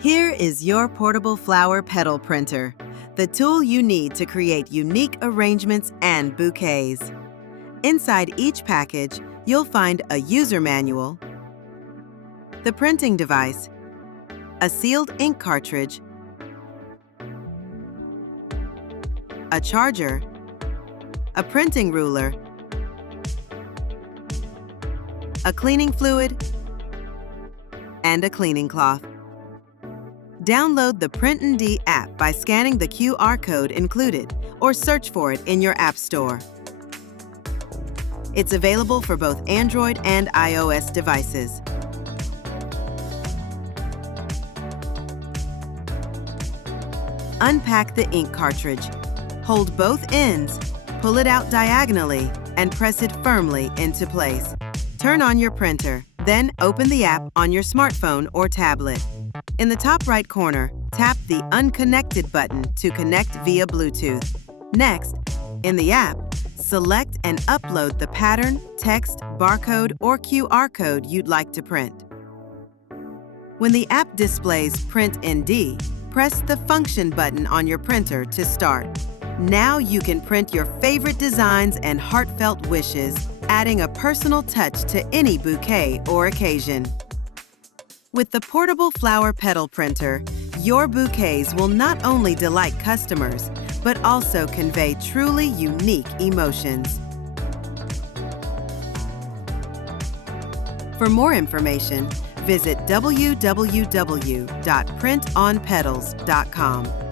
Here is your portable flower petal printer, the tool you need to create unique arrangements and bouquets. Inside each package, you'll find a user manual, the printing device, a sealed ink cartridge, a charger, a printing ruler, a cleaning fluid, and a cleaning cloth. Download the PrintND app by scanning the QR code included or search for it in your app store. It's available for both Android and iOS devices. Unpack the ink cartridge. Hold both ends, pull it out diagonally, and press it firmly into place. Turn on your printer, then open the app on your smartphone or tablet. In the top right corner, tap the Unconnected button to connect via Bluetooth. Next, in the app, select and upload the pattern, text, barcode, or QR code you'd like to print. When the app displays PrintND, press the Function button on your printer to start. Now you can print your favorite designs and heartfelt wishes, adding a personal touch to any bouquet or occasion. With the portable flower petal printer, your bouquets will not only delight customers, but also convey truly unique emotions. For more information, visit www.printonpetals.com.